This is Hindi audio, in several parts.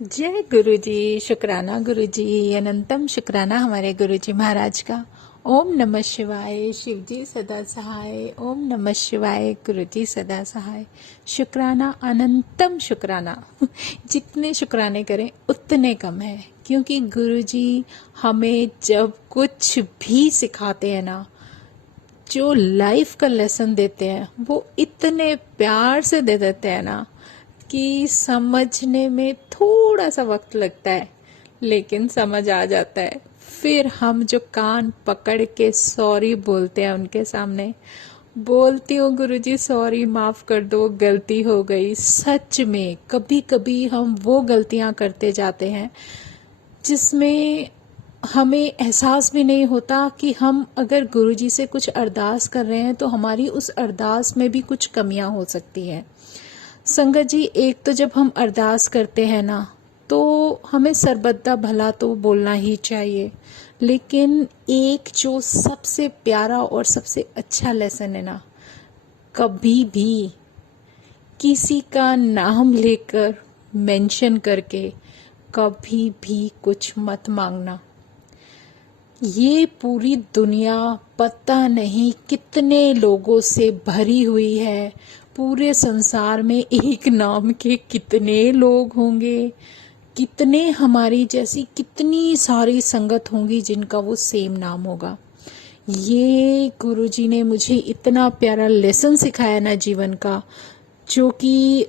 जय गुरु जी। शुक्राना गुरु जी, अनंतम शुक्राना हमारे गुरु जी महाराज का। ओम नमः शिवाय। शिव जी सदा सहाय। ओम नमः शिवाय। गुरु जी सदा सहाय। शुक्राना, अनंतम शुक्राना। जितने शुक्राने करें उतने कम है, क्योंकि गुरु जी हमें जब कुछ भी सिखाते हैं ना, जो लाइफ का लेसन देते हैं वो इतने प्यार से दे देते हैं ना कि समझने में थोड़ा सा वक्त लगता है, लेकिन समझ आ जाता है। फिर हम जो कान पकड़ के सॉरी बोलते हैं उनके सामने, बोलती हूँ गुरुजी सॉरी, माफ कर दो, गलती हो गई। सच में कभी कभी हम वो गलतियां करते जाते हैं जिसमें हमें एहसास भी नहीं होता कि हम अगर गुरुजी से कुछ अरदास कर रहे हैं तो हमारी उस अरदास में भी कुछ कमियां हो सकती हैं। संगत जी, एक तो जब हम अरदास करते हैं ना, तो हमें सरबत्ता भला तो बोलना ही चाहिए, लेकिन एक जो सबसे प्यारा और सबसे अच्छा लेसन है ना, कभी भी किसी का नाम लेकर मेंशन करके कभी भी कुछ मत मांगना। ये पूरी दुनिया पता नहीं कितने लोगों से भरी हुई है। पूरे संसार में एक नाम के कितने लोग होंगे, कितने हमारी जैसी कितनी सारी संगत होंगी जिनका वो सेम नाम होगा। ये गुरुजी ने मुझे इतना प्यारा लेसन सिखाया ना जीवन का, जो कि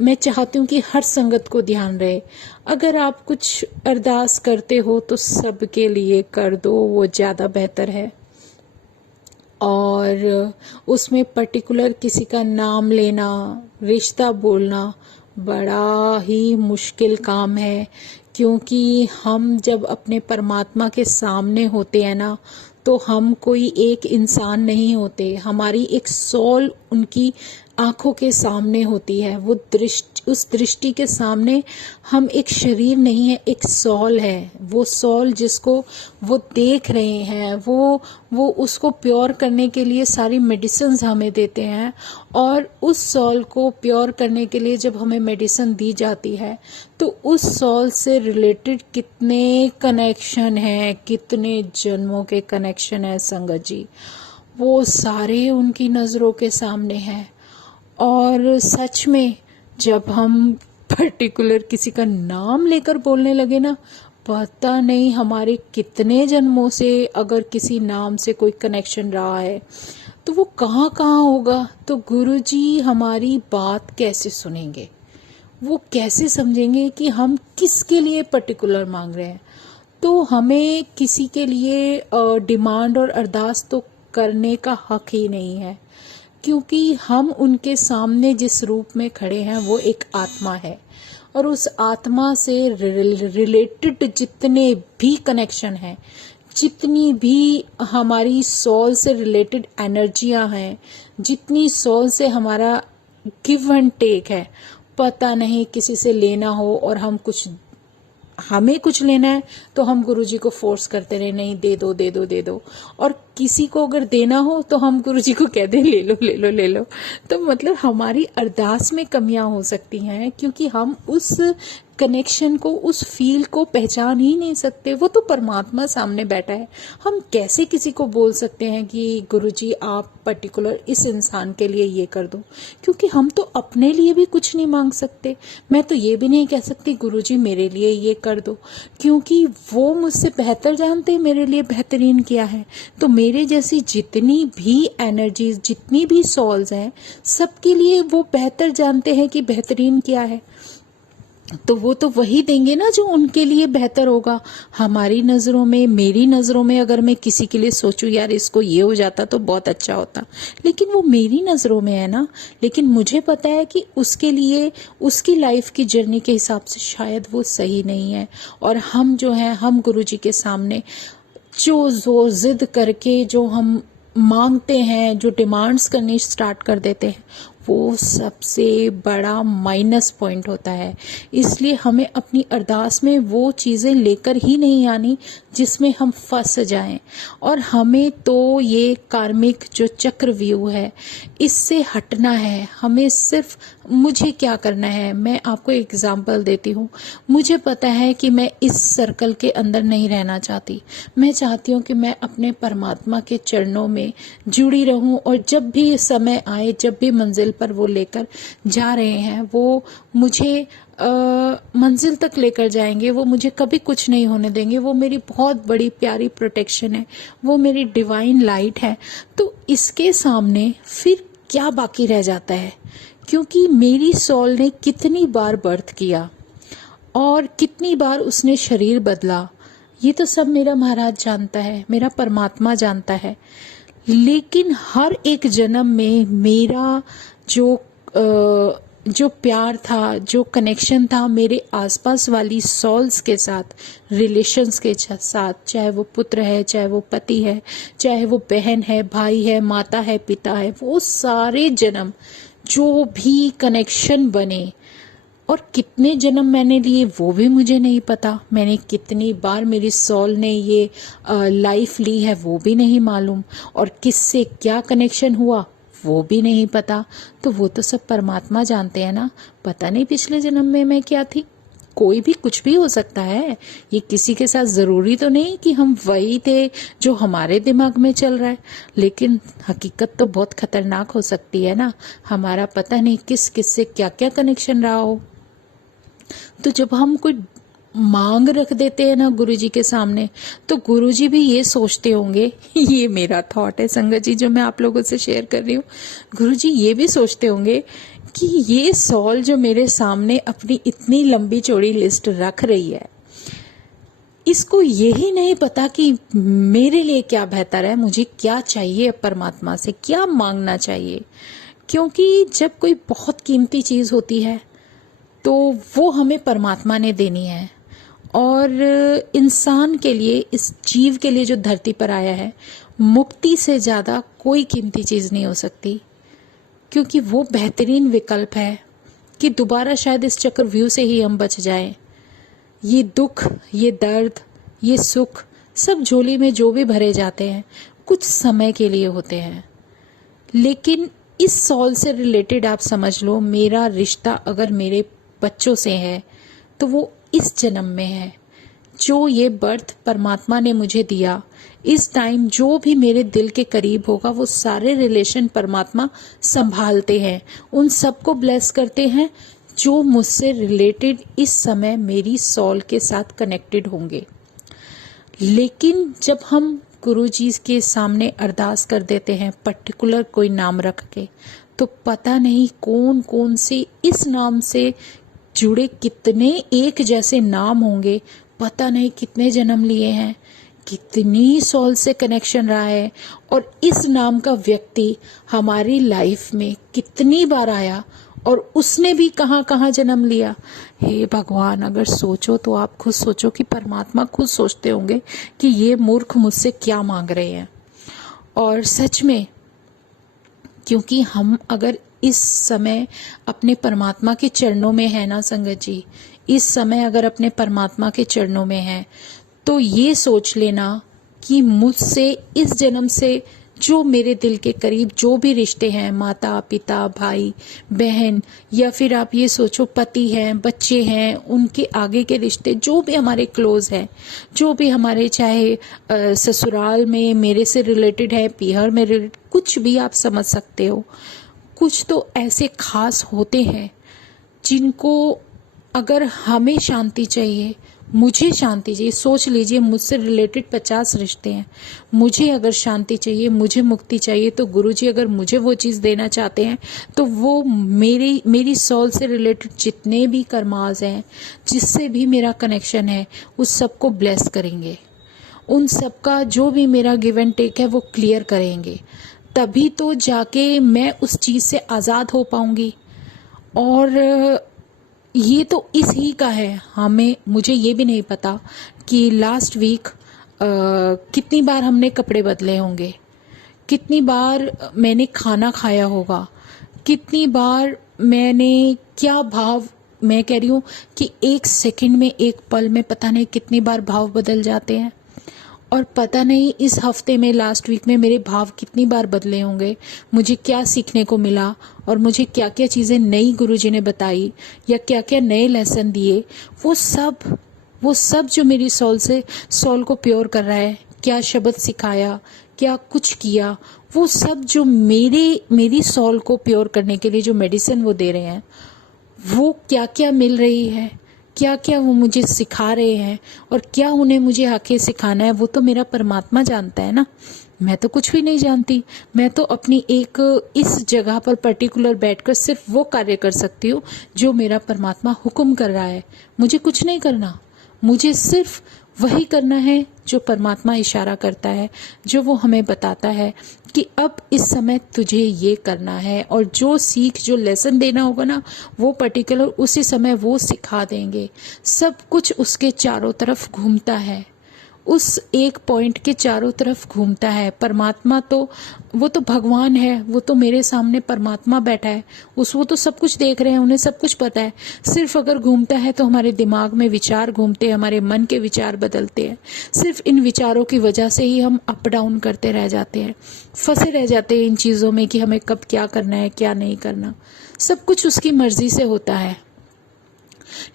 मैं चाहती हूँ कि हर संगत को ध्यान रहे। अगर आप कुछ अरदास करते हो तो सबके लिए कर दो, वो ज़्यादा बेहतर है। और उसमें पर्टिकुलर किसी का नाम लेना, रिश्ता बोलना बड़ा ही मुश्किल काम है, क्योंकि हम जब अपने परमात्मा के सामने होते हैं ना, तो हम कोई एक इंसान नहीं होते, हमारी एक सोल उनकी आंखों के सामने होती है। वो उस दृष्टि के सामने हम एक शरीर नहीं है, एक सोल है। वो सोल जिसको वो देख रहे हैं, वो उसको प्योर करने के लिए सारी मेडिसिन हमें देते हैं। और उस सोल को प्योर करने के लिए जब हमें मेडिसिन दी जाती है, तो उस सोल से रिलेटेड कितने कनेक्शन हैं, कितने जन्मों के कनेक्शन है संगत जी, वो सारे उनकी नज़रों के सामने हैं। और सच में जब हम पर्टिकुलर किसी का नाम लेकर बोलने लगे ना, पता नहीं हमारे कितने जन्मों से अगर किसी नाम से कोई कनेक्शन रहा है तो वो कहाँ कहाँ होगा। तो गुरुजी हमारी बात कैसे सुनेंगे, वो कैसे समझेंगे कि हम किसके लिए पर्टिकुलर मांग रहे हैं। तो हमें किसी के लिए डिमांड और अरदास तो करने का हक ही नहीं है, क्योंकि हम उनके सामने जिस रूप में खड़े हैं वो एक आत्मा है। और उस आत्मा से रिलेटेड जितने भी कनेक्शन हैं, जितनी भी हमारी सोल से रिलेटेड एनर्जियां हैं, जितनी सोल से हमारा गिव एंड टेक है, पता नहीं किसी से लेना हो और हमें कुछ लेना है तो हम गुरुजी को फोर्स करते रहे, नहीं दे दो दे दो दे दो। और किसी को अगर देना हो तो हम गुरुजी को कह दें ले लो ले लो ले लो। तो मतलब हमारी अरदास में कमियां हो सकती हैं, क्योंकि हम उस कनेक्शन को, उस फील को पहचान ही नहीं सकते। वो तो परमात्मा सामने बैठा है, हम कैसे किसी को बोल सकते हैं कि गुरुजी आप पर्टिकुलर इस इंसान के लिए ये कर दो, क्योंकि हम तो अपने लिए भी कुछ नहीं मांग सकते। मैं तो ये भी नहीं कह सकती गुरुजी मेरे लिए ये कर दो, क्योंकि वो मुझसे बेहतर जानते हैं मेरे लिए बेहतरीन क्या है। तो मेरे जैसी जितनी भी एनर्जीज, जितनी भी सोल्स हैं, सबके लिए वो बेहतर जानते हैं कि बेहतरीन क्या है। तो वो तो वही देंगे ना जो उनके लिए बेहतर होगा। हमारी नज़रों में, मेरी नज़रों में अगर मैं किसी के लिए सोचूं यार इसको ये हो जाता तो बहुत अच्छा होता, लेकिन वो मेरी नज़रों में है ना। लेकिन मुझे पता है कि उसके लिए, उसकी लाइफ की जर्नी के हिसाब से शायद वो सही नहीं है। और हम जो हैं, हम गुरुजी के सामने जो जोर जिद करके जो हम मांगते हैं, जो डिमांड्स करनी स्टार्ट कर देते हैं, वो सबसे बड़ा माइनस पॉइंट होता है। इसलिए हमें अपनी अरदास में वो चीज़ें लेकर ही नहीं आनी जिसमें हम फंस जाएं। और हमें तो ये कार्मिक जो चक्रव्यूह है इससे हटना है। हमें सिर्फ मुझे क्या करना है, मैं आपको एग्जाम्पल देती हूँ। मुझे पता है कि मैं इस सर्कल के अंदर नहीं रहना चाहती। मैं चाहती हूँ कि मैं अपने परमात्मा के चरणों में जुड़ी रहूं, और जब भी समय आए, जब भी मंजिल पर वो लेकर जा रहे हैं, वो मुझे मंजिल तक लेकर जाएंगे। वो मुझे कभी कुछ नहीं होने देंगे। वो मेरी बहुत बड़ी प्यारी प्रोटेक्शन है, वो मेरी डिवाइन लाइट है। तो इसके सामने फिर क्या बाकी रह जाता है? क्योंकि मेरी सोल ने कितनी बार बर्थ किया और कितनी बार उसने शरीर बदला, ये तो सब मेरा महाराज जानता है, मेरा परमात्मा जानता है। लेकिन हर एक जन्म में मेरा जो प्यार था, जो कनेक्शन था मेरे आसपास वाली सोल्स के साथ, रिलेशंस के साथ, चाहे वो पुत्र है, चाहे वो पति है, चाहे वो बहन है, भाई है, माता है, पिता है, वो सारे जन्म जो भी कनेक्शन बने, और कितने जन्म मैंने लिए वो भी मुझे नहीं पता। मैंने कितनी बार मेरी सोल ने ये लाइफ ली है वो भी नहीं मालूम, और किससे क्या कनेक्शन हुआ वो भी नहीं पता। तो वो तो सब परमात्मा जानते हैं ना। पता नहीं पिछले जन्म में मैं क्या थी। कोई भी कुछ भी हो सकता है। ये किसी के साथ जरूरी तो नहीं कि हम वही थे जो हमारे दिमाग में चल रहा है। लेकिन हकीकत तो बहुत खतरनाक हो सकती है ना। हमारा पता नहीं किस किस से क्या क्या कनेक्शन रहा हो। तो जब हम कोई मांग रख देते हैं ना गुरुजी के सामने, तो गुरुजी भी ये सोचते होंगे, ये मेरा थॉट है संगत जी जो मैं आप लोगों से शेयर कर रही हूँ, गुरुजी ये भी सोचते होंगे कि ये सोल जो मेरे सामने अपनी इतनी लंबी चौड़ी लिस्ट रख रही है, इसको यही नहीं पता कि मेरे लिए क्या बेहतर है, मुझे क्या चाहिए, परमात्मा से क्या मांगना चाहिए। क्योंकि जब कोई बहुत कीमती चीज होती है तो वो हमें परमात्मा ने देनी है। और इंसान के लिए, इस जीव के लिए जो धरती पर आया है, मुक्ति से ज्यादा कोई कीमती चीज नहीं हो सकती। क्योंकि वो बेहतरीन विकल्प है कि दोबारा शायद इस चक्रव्यूह से ही हम बच जाएं। ये दुख, ये दर्द, ये सुख सब झोली में जो भी भरे जाते हैं कुछ समय के लिए होते हैं। लेकिन इस सॉल से रिलेटेड आप समझ लो, मेरा रिश्ता अगर मेरे बच्चों से है तो वो इस जन्म में है। जो ये बर्थ परमात्मा ने मुझे दिया, इस टाइम जो भी मेरे दिल के करीब होगा वो सारे रिलेशन परमात्मा संभालते हैं, उन सबको ब्लेस करते हैं जो मुझसे रिलेटेड इस समय मेरी सोल के साथ कनेक्टेड होंगे। लेकिन जब हम गुरुजी के सामने अरदास कर देते हैं पर्टिकुलर कोई नाम रख के, तो पता नहीं कौन कौन से इस नाम से जुड़े कितने एक जैसे नाम होंगे। पता नहीं कितने जन्म लिए हैं, कितनी सोल से कनेक्शन रहा है, और इस नाम का व्यक्ति हमारी लाइफ में कितनी बार आया और उसने भी कहाँ कहाँ जन्म लिया। हे भगवान, अगर सोचो तो आप खुद सोचो कि परमात्मा खुद सोचते होंगे कि ये मूर्ख मुझसे क्या मांग रहे हैं। और सच में, क्योंकि हम अगर इस समय अपने परमात्मा के चरणों में है ना संगत जी, इस समय अगर अपने परमात्मा के चरणों में है, तो ये सोच लेना कि मुझसे इस जन्म से जो मेरे दिल के करीब जो भी रिश्ते हैं, माता पिता भाई बहन, या फिर आप ये सोचो पति हैं, बच्चे हैं, उनके आगे के रिश्ते जो भी हमारे क्लोज हैं, जो भी हमारे चाहे ससुराल में मेरे से रिलेटेड है, पीहर में रिलेटेड, कुछ भी आप समझ सकते हो। कुछ तो ऐसे खास होते हैं जिनको अगर हमें शांति चाहिए, मुझे शांति चाहिए, सोच लीजिए मुझसे रिलेटेड 50 रिश्ते हैं, मुझे अगर शांति चाहिए, मुझे मुक्ति चाहिए, तो गुरुजी अगर मुझे वो चीज़ देना चाहते हैं तो वो मेरी सोल से रिलेटेड जितने भी कर्मास हैं, जिससे भी मेरा कनेक्शन है, उस सबको ब्लेस करेंगे। उन सबका जो भी मेरा गिव एंड टेक है वो क्लियर करेंगे। तभी तो जाके मैं उस चीज़ से आज़ाद हो पाऊंगी। और ये तो इस ही का है। मुझे ये भी नहीं पता कि लास्ट वीक कितनी बार हमने कपड़े बदले होंगे, कितनी बार मैंने खाना खाया होगा, कितनी बार मैंने क्या भाव, मैं कह रही हूँ कि एक सेकंड में, एक पल में पता नहीं कितनी बार भाव बदल जाते हैं। और पता नहीं इस हफ्ते में, लास्ट वीक में मेरे भाव कितनी बार बदले होंगे, मुझे क्या सीखने को मिला और मुझे क्या क्या चीज़ें नई गुरुजी ने बताई या क्या क्या नए लेसन दिए, वो सब जो मेरी सोल को प्योर कर रहा है, क्या शब्द सिखाया, क्या कुछ किया, वो सब जो मेरी सोल को प्योर करने के लिए जो मेडिसिन वो दे रहे हैं, वो क्या क्या मिल रही है, क्या क्या वो मुझे सिखा रहे हैं और क्या उन्हें मुझे आके सिखाना है, वो तो मेरा परमात्मा जानता है ना। मैं तो कुछ भी नहीं जानती। मैं तो अपनी एक इस जगह पर पर्टिकुलर बैठकर सिर्फ वो कार्य कर सकती हूँ जो मेरा परमात्मा हुक्म कर रहा है। मुझे कुछ नहीं करना, मुझे सिर्फ वही करना है जो परमात्मा इशारा करता है, जो वो हमें बताता है कि अब इस समय तुझे ये करना है, और जो सीख, जो लेसन देना होगा ना, वो पर्टिकुलर उसी समय वो सिखा देंगे। सब कुछ उसके चारों तरफ घूमता है, उस एक पॉइंट के चारों तरफ घूमता है। परमात्मा तो, वो तो भगवान है, वो तो मेरे सामने परमात्मा बैठा है, वो तो सब कुछ देख रहे हैं, उन्हें सब कुछ पता है। सिर्फ अगर घूमता है तो हमारे दिमाग में विचार घूमते हैं, हमारे मन के विचार बदलते हैं। सिर्फ इन विचारों की वजह से ही हम अप डाउन करते रह जाते हैं, फंसे रह जाते हैं इन चीज़ों में कि हमें कब क्या करना है, क्या नहीं करना। सब कुछ उसकी मर्जी से होता है,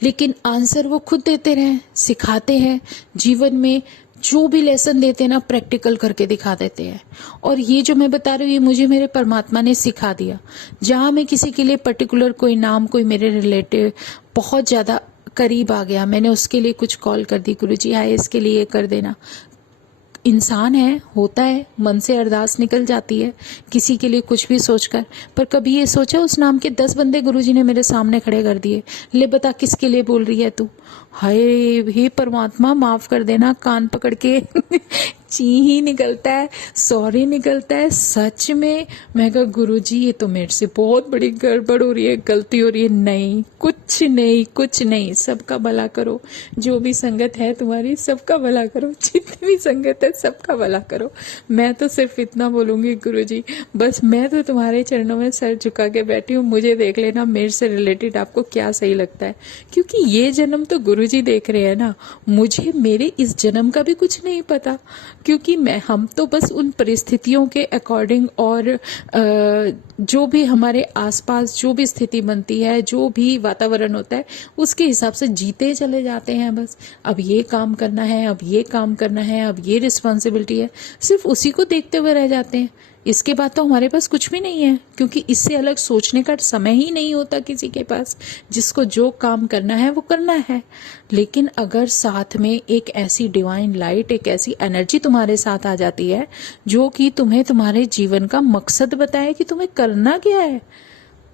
लेकिन आंसर वो खुद देते रहे, सिखाते हैं। जीवन में जो भी लेसन देते हैं ना, प्रैक्टिकल करके दिखा देते हैं। और ये जो मैं बता रही हूँ, ये मुझे मेरे परमात्मा ने सिखा दिया। जहाँ मैं किसी के लिए पर्टिकुलर कोई नाम, कोई मेरे रिलेटिव बहुत ज़्यादा करीब आ गया, मैंने उसके लिए कुछ कॉल कर दी, गुरुजी आए इसके लिए ये कर देना। इंसान है, होता है, मन से अरदास निकल जाती है किसी के लिए कुछ भी सोचकर। पर कभी ये सोचा, उस नाम के 10 बंदे गुरुजी ने मेरे सामने खड़े कर दिए, ले बता किसके लिए बोल रही है तू। हाय हे परमात्मा, माफ कर देना, कान पकड़ के ची ही निकलता है, सॉरी निकलता है। सच में मैं कहा गुरुजी ये तो मेरे से बहुत बड़ी गड़बड़ हो रही है, गलती हो रही है। नहीं, कुछ नहीं, कुछ नहीं, सबका भला करो। जो भी संगत है तुम्हारी, सबका भला करो, जितनी भी संगत है सबका भला करो। मैं तो सिर्फ इतना बोलूंगी गुरुजी, बस मैं तो तुम्हारे चरणों में सर झुका के बैठी हूँ, मुझे देख लेना मेरे से रिलेटेड आपको क्या सही लगता है। क्योंकि ये जन्म तो गुरुजी देख रहे हैं ना, मुझे मेरे इस जन्म का भी कुछ नहीं पता। क्योंकि हम तो बस उन परिस्थितियों के अकॉर्डिंग और जो भी हमारे आसपास जो भी स्थिति बनती है, जो भी वातावरण होता है, उसके हिसाब से जीते चले जाते हैं। बस अब ये काम करना है, अब ये काम करना है, अब ये रिस्पॉन्सिबिलिटी है, सिर्फ उसी को देखते हुए रह जाते हैं। इसके बाद तो हमारे पास कुछ भी नहीं है, क्योंकि इससे अलग सोचने का समय ही नहीं होता किसी के पास। जिसको जो काम करना है वो करना है। लेकिन अगर साथ में एक ऐसी डिवाइन लाइट, एक ऐसी एनर्जी तुम्हारे साथ आ जाती है जो कि तुम्हें तुम्हारे जीवन का मकसद बताए कि तुम्हें करना क्या है,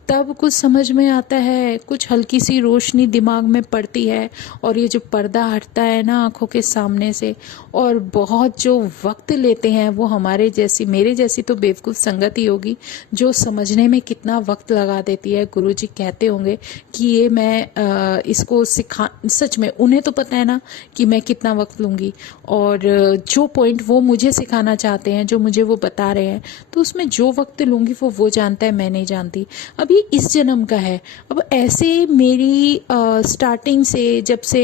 तब कुछ समझ में आता है, कुछ हल्की सी रोशनी दिमाग में पड़ती है, और ये जो पर्दा हटता है ना आंखों के सामने से, और बहुत जो वक्त लेते हैं वो हमारे जैसी, मेरे जैसी तो बेवकूफ़ संगत ही होगी जो समझने में कितना वक्त लगा देती है। गुरुजी कहते होंगे कि ये मैं इसको सिखा, सच में उन्हें तो पता है ना कि मैं कितना वक्त लूँगी, और जो पॉइंट वो मुझे सिखाना चाहते हैं, जो मुझे वो बता रहे हैं, तो उसमें जो वक्त लूँगी वो जानता है, मैं नहीं जानती। अब ये इस जन्म का है। अब ऐसे मेरी स्टार्टिंग से, जब से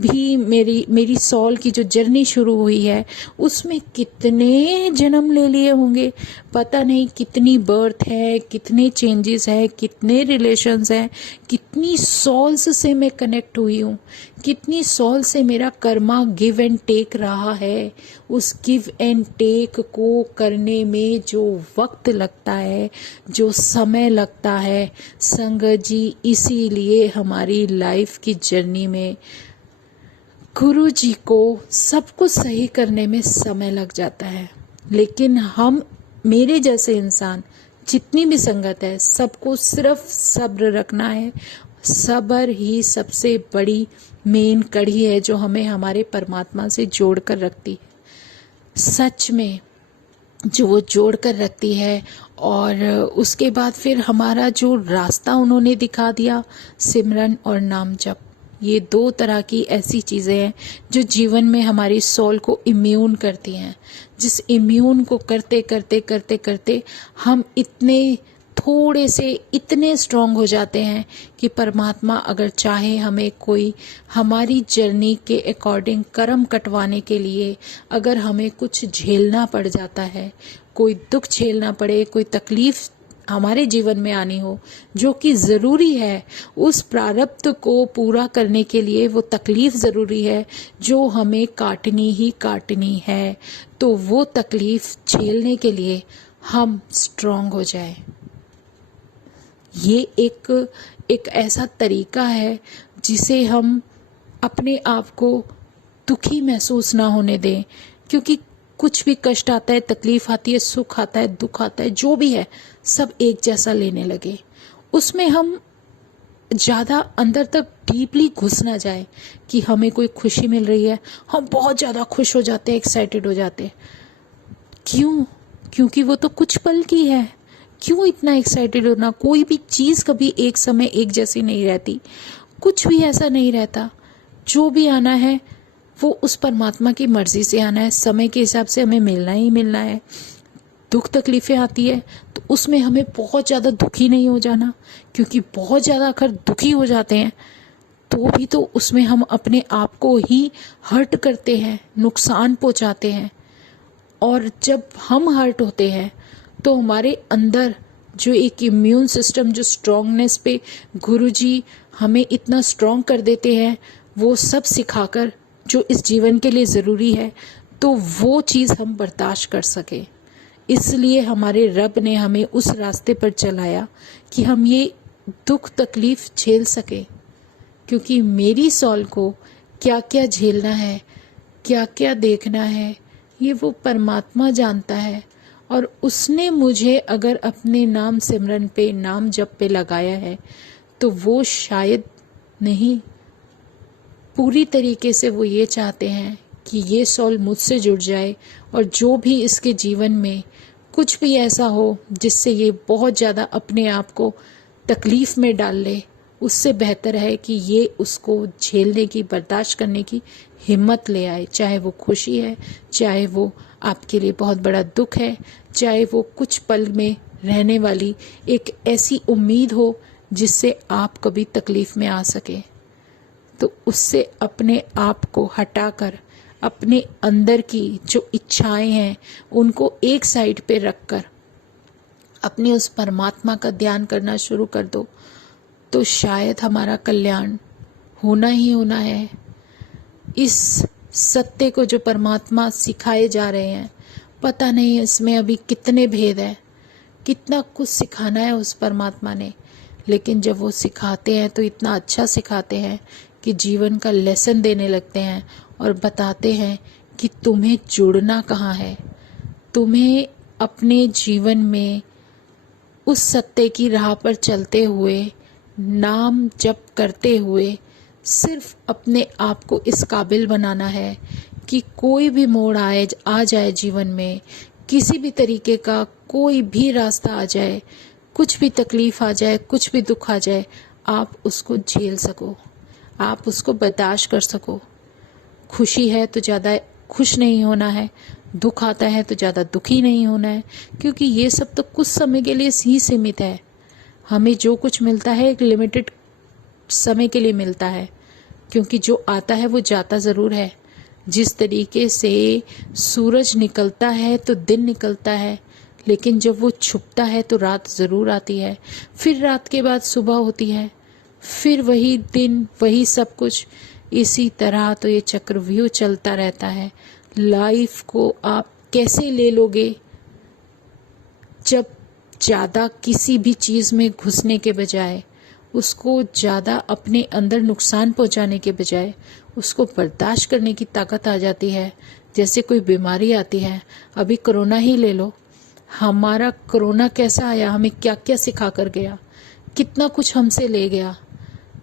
भी मेरी सोल की जो जर्नी शुरू हुई है, उसमें कितने जन्म ले लिए होंगे, पता नहीं कितनी बर्थ है, कितने चेंजेस है, कितने रिलेशंस हैं, कितनी सोल्स से मैं कनेक्ट हुई हूँ, कितनी सोल से मेरा कर्मा गिव एंड टेक रहा है। उस गिव एंड टेक को करने में जो वक्त लगता है, जो समय लगता है, संगत जी, इसीलिए हमारी लाइफ की जर्नी में गुरु जी को सब कुछ सही करने में समय लग जाता है। लेकिन हम, मेरे जैसे इंसान, जितनी भी संगत है, सबको सिर्फ सब्र रखना है। सब्र ही सबसे बड़ी मेन कड़ी है जो हमें हमारे परमात्मा से जोड़ कर रखती है। सच में जो वो जोड़ कर रखती है। और उसके बाद फिर हमारा जो रास्ता उन्होंने दिखा दिया, सिमरन और नाम जप, ये 2 तरह की ऐसी चीज़ें हैं जो जीवन में हमारी सोल को इम्यून करती हैं। जिस इम्यून को करते करते करते करते हम इतने थोड़े से इतने स्ट्रांग हो जाते हैं कि परमात्मा अगर चाहे हमें कोई हमारी जर्नी के अकॉर्डिंग कर्म कटवाने के लिए अगर हमें कुछ झेलना पड़ जाता है, कोई दुख झेलना पड़े, कोई तकलीफ हमारे जीवन में आनी हो जो कि ज़रूरी है, उस प्रारब्ध को पूरा करने के लिए वो तकलीफ ज़रूरी है जो हमें काटनी ही काटनी है, तो वो तकलीफ झेलने के लिए हम स्ट्रांग हो जाए। ये एक ऐसा तरीका है जिसे हम अपने आप को दुखी महसूस ना होने दें, क्योंकि कुछ भी कष्ट आता है, तकलीफ आती है, सुख आता है, दुख आता है, जो भी है सब एक जैसा लेने लगे। उसमें हम ज़्यादा अंदर तक डीपली घुस ना जाए कि हमें कोई खुशी मिल रही है, हम बहुत ज़्यादा खुश हो जाते हैं, एक्साइटेड हो जाते हैं। क्यों? क्योंकि वो तो कुछ पल की है। क्यों इतना एक्साइटेड होना? कोई भी चीज़ कभी एक समय एक जैसी नहीं रहती, कुछ भी ऐसा नहीं रहता। जो भी आना है वो उस परमात्मा की मर्जी से आना है, समय के हिसाब से हमें मिलना ही मिलना है। दुख तकलीफ़ें आती है तो उसमें हमें बहुत ज़्यादा दुखी नहीं हो जाना, क्योंकि बहुत ज़्यादा अगर दुखी हो जाते हैं तो भी तो उसमें हम अपने आप को ही हर्ट करते हैं, नुकसान पहुंचाते हैं। और जब हम हर्ट होते हैं तो हमारे अंदर जो एक इम्यून सिस्टम, जो स्ट्रांगनेस पे गुरुजी हमें इतना स्ट्रांग कर देते हैं, वो सब सिखाकर जो इस जीवन के लिए ज़रूरी है, तो वो चीज़ हम बर्दाश्त कर सके। इसलिए हमारे रब ने हमें उस रास्ते पर चलाया कि हम ये दुख तकलीफ़ झेल सके, क्योंकि मेरी सॉल को क्या क्या झेलना है, क्या क्या देखना है, ये वो परमात्मा जानता है। और उसने मुझे अगर अपने नाम सिमरन पे, नाम जप पे लगाया है, तो वो शायद नहीं, पूरी तरीके से वो ये चाहते हैं कि ये सॉल मुझसे जुड़ जाए, और जो भी इसके जीवन में कुछ भी ऐसा हो जिससे ये बहुत ज़्यादा अपने आप को तकलीफ़ में डाल ले, उससे बेहतर है कि ये उसको झेलने की, बर्दाश्त करने की हिम्मत ले आए। चाहे वो खुशी है, चाहे वो आपके लिए बहुत बड़ा दुख है, चाहे वो कुछ पल में रहने वाली एक ऐसी उम्मीद हो जिससे आप कभी तकलीफ़ में आ सके, तो उससे अपने आप को हटाकर अपने अंदर की जो इच्छाएं हैं उनको एक साइड पे रखकर अपने उस परमात्मा का ध्यान करना शुरू कर दो, तो शायद हमारा कल्याण होना ही होना है। इस सत्य को जो परमात्मा सिखाए जा रहे हैं, पता नहीं इसमें अभी कितने भेद हैं, कितना कुछ सिखाना है उस परमात्मा ने, लेकिन जब वो सिखाते हैं तो इतना अच्छा सिखाते हैं कि जीवन का लेसन देने लगते हैं और बताते हैं कि तुम्हें जुड़ना कहाँ है, तुम्हें अपने जीवन में उस सत्य की राह पर चलते हुए, नाम जप करते हुए सिर्फ अपने आप को इस काबिल बनाना है कि कोई भी मोड़ आ जाए जीवन में, किसी भी तरीके का कोई भी रास्ता आ जाए, कुछ भी तकलीफ़ आ जाए, कुछ भी दुख आ जाए, आप उसको झेल सको, आप उसको बर्दाश्त कर सको। खुशी है तो ज़्यादा खुश नहीं होना है, दुख आता है तो ज़्यादा दुखी नहीं होना है, क्योंकि ये सब तो कुछ समय के लिए ही सीमित है। हमें जो कुछ मिलता है एक लिमिटेड समय के लिए मिलता है, क्योंकि जो आता है वो जाता ज़रूर है। जिस तरीके से सूरज निकलता है तो दिन निकलता है, लेकिन जब वो छुपता है तो रात ज़रूर आती है, फिर रात के बाद सुबह होती है, फिर वही दिन, वही सब कुछ। इसी तरह तो ये चक्रव्यूह चलता रहता है। लाइफ को आप कैसे ले लोगे जब ज़्यादा किसी भी चीज़ में घुसने के बजाय, उसको ज़्यादा अपने अंदर नुकसान पहुंचाने के बजाय उसको बर्दाश्त करने की ताकत आ जाती है। जैसे कोई बीमारी आती है, अभी कोरोना ही ले लो, हमारा कोरोना कैसा आया, हमें क्या क्या सिखा कर गया, कितना कुछ हमसे ले गया,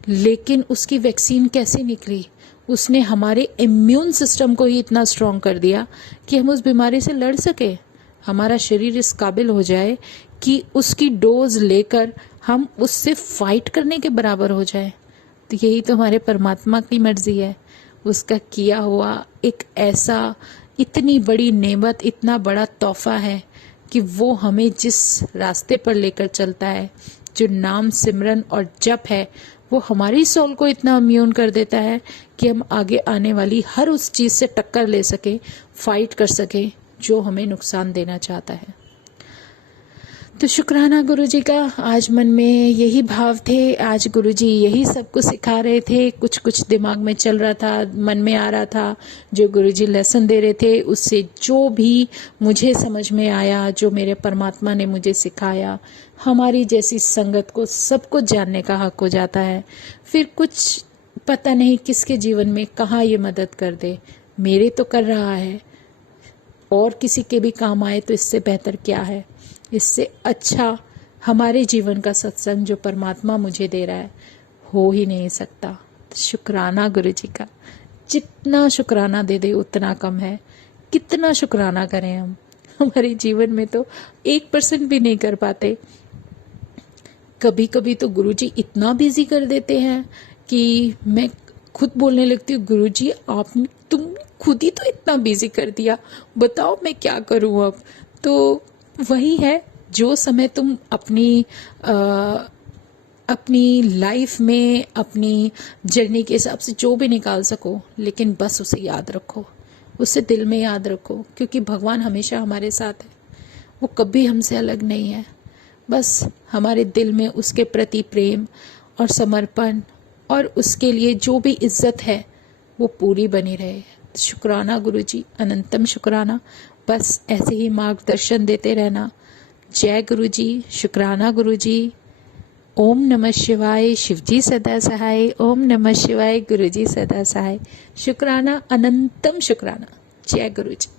लेकिन उसकी वैक्सीन कैसे निकली, उसने हमारे इम्यून सिस्टम को ही इतना स्ट्रॉन्ग कर दिया कि हम उस बीमारी से लड़ सके, हमारा शरीर इस काबिल हो जाए कि उसकी डोज लेकर हम उससे फाइट करने के बराबर हो जाए। तो यही तो हमारे परमात्मा की मर्जी है, उसका किया हुआ एक ऐसा इतनी बड़ी नेमत, इतना बड़ा तोहफा है कि वो हमें जिस रास्ते पर लेकर चलता है, जो नाम सिमरन और जप है, वो हमारी सोल को इतना इम्यून कर देता है कि हम आगे आने वाली हर उस चीज़ से टक्कर ले सकें, फाइट कर सकें जो हमें नुकसान देना चाहता है। तो शुक्राना गुरुजी का। आज मन में यही भाव थे, आज गुरुजी यही सब कुछ सिखा रहे थे। कुछ कुछ दिमाग में चल रहा था, मन में आ रहा था, जो गुरुजी लेसन दे रहे थे उससे जो भी मुझे समझ में आया, जो मेरे परमात्मा ने मुझे सिखाया। हमारी जैसी संगत को सब कुछ जानने का हक हो जाता है। फिर कुछ पता नहीं किसके जीवन में कहाँ ये मदद कर दे, मेरे तो कर रहा है, और किसी के भी काम आए तो इससे बेहतर क्या है। इससे अच्छा हमारे जीवन का सत्संग जो परमात्मा मुझे दे रहा है हो ही नहीं सकता। शुक्राना गुरुजी का। जितना शुक्राना दे दे उतना कम है। कितना शुक्राना करें हम, हमारे जीवन में तो 1% भी नहीं कर पाते। कभी कभी तो गुरुजी इतना बिजी कर देते हैं कि मैं खुद बोलने लगती हूँ, गुरुजी तुम खुद ही तो इतना बिजी कर दिया, बताओ मैं क्या करूँ अब। तो वही है, जो समय तुम अपनी लाइफ में, अपनी जर्नी के हिसाब से जो भी निकाल सको, लेकिन बस उसे याद रखो, उसे दिल में याद रखो, क्योंकि भगवान हमेशा हमारे साथ है, वो कभी हमसे अलग नहीं है। बस हमारे दिल में उसके प्रति प्रेम और समर्पण और उसके लिए जो भी इज्जत है वो पूरी बनी रहे। शुक्राना गुरुजी, अनंतम शुक्राना। बस ऐसे ही मार्गदर्शन देते रहना। जय गुरुजी, शुक्राना गुरुजी। ओम नमः शिवाय, शिवजी सदा सहाय। ओम नमः शिवाय, गुरुजी सदा सहाय। शुक्राना, अनंतम शुक्राना। जय गुरुजी।